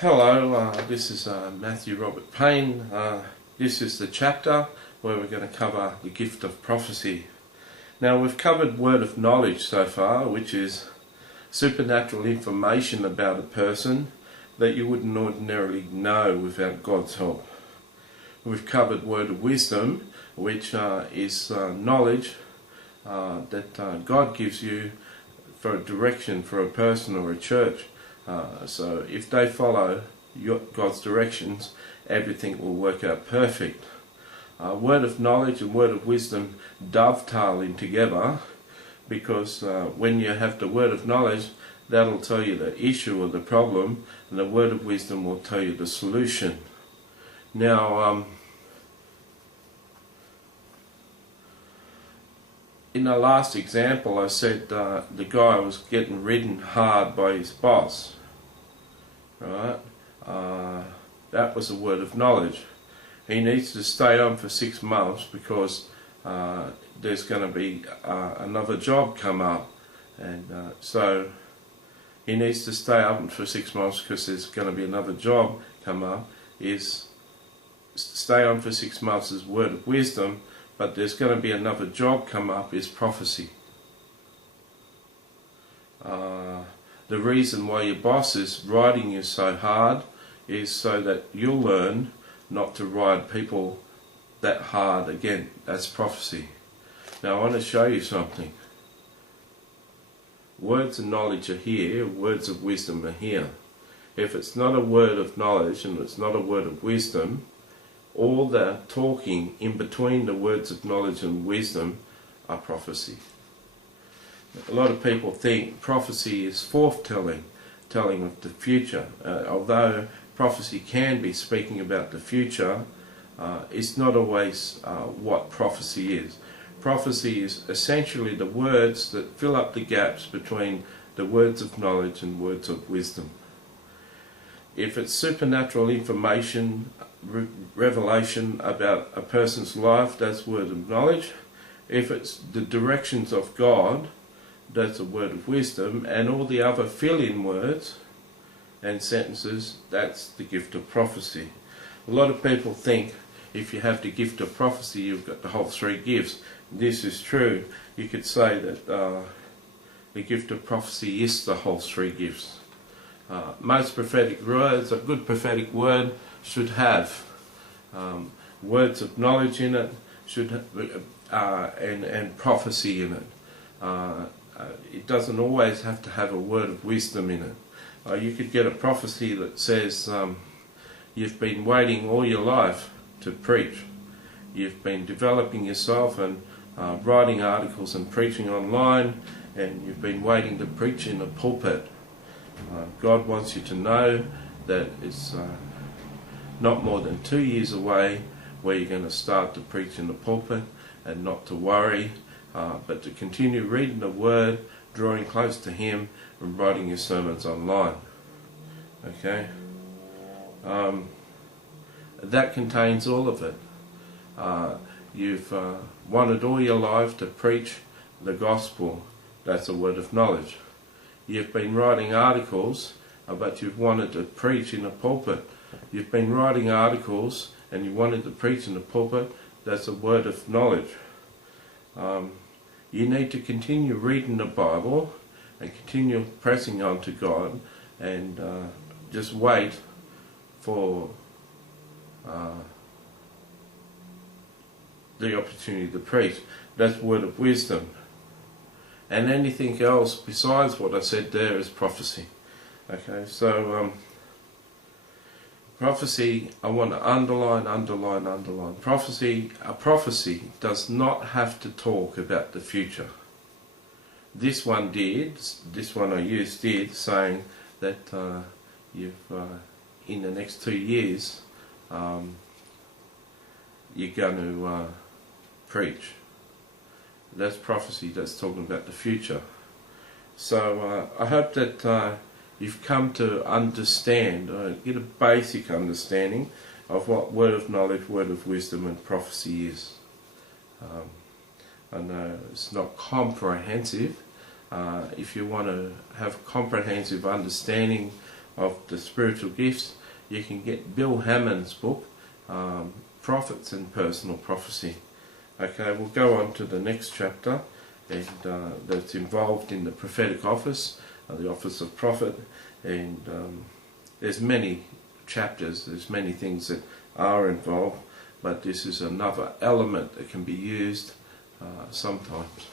Hello, this is Matthew Robert Payne. This is the chapter where we're going to cover the gift of prophecy. Now, we've covered word of knowledge so far, which is supernatural information about a person that you wouldn't ordinarily know without God's help. We've covered word of wisdom, which is knowledge that God gives you for a direction for a person or a church. So if they follow God's directions, everything will work out perfect. Word of knowledge and word of wisdom dovetail in together, because when you have the word of knowledge, that'll tell you the issue or the problem, and the word of wisdom will tell you the solution. Now, in the last example, I said the guy was getting ridden hard by his boss. Right? That was a word of knowledge. He needs to stay on for 6 months because there's going to be another job come up, and so he needs to stay on for 6 months because there's going to be another job come up. Is stay on for 6 months is word of wisdom, but there's going to be another job come up is prophecy. The reason why your boss is riding you so hard is so that you'll learn not to ride people that hard again. That's prophecy. Now I want to show you something. Words of knowledge are here, words of wisdom are here. If it's not a word of knowledge and it's not a word of wisdom, all the talking in between the words of knowledge and wisdom are prophecy. A lot of people think prophecy is forthtelling, telling of the future. Although prophecy can be speaking about the future, it's not always what prophecy is. Prophecy is essentially the words that fill up the gaps between the words of knowledge and words of wisdom. If it's supernatural information, revelation about a person's life, that's word of knowledge. If it's the directions of God, that's a word of wisdom, and all the other fill-in words and sentences, that's the gift of prophecy. A lot of people think if you have the gift of prophecy, you've got the whole 3 gifts. This is true. You could say that the gift of prophecy is the whole 3 gifts. Most prophetic words, a good prophetic word should have words of knowledge in it, should have, and prophecy in it. It doesn't always have to have a word of wisdom in it. You could get a prophecy that says you've been waiting all your life to preach. You've been developing yourself and writing articles and preaching online, and you've been waiting to preach in a pulpit. God wants you to know that it's not more than 2 years away where you're going to start to preach in the pulpit, and not to worry, but to continue reading the Word, drawing close to Him, and writing your sermons online. Okay? That contains all of it. You've wanted all your life to preach the gospel. That's a word of knowledge. You've been writing articles, but you've wanted to preach in a pulpit. You've been writing articles and you wanted to preach in the pulpit. That's a word of knowledge. You need to continue reading the Bible and continue pressing on to God, and just wait for the opportunity to preach. That's word of wisdom. And anything else besides what I said there is prophecy. Okay, so prophecy, I want to underline. A prophecy does not have to talk about the future. This one did, this one I used did, saying that you've in the next 2 years you're going to preach. That's prophecy, that's talking about the future. So I hope that you've come to understand, get a basic understanding of what word of knowledge, word of wisdom and prophecy is. I know it's not comprehensive. If you want to have comprehensive understanding of the spiritual gifts, you can get Bill Hammond's book, Prophets and Personal Prophecy. Okay, we'll go on to the next chapter, and that's involved in the prophetic office, the office of prophet, and there's many chapters, there's many things that are involved, but this is another element that can be used sometimes.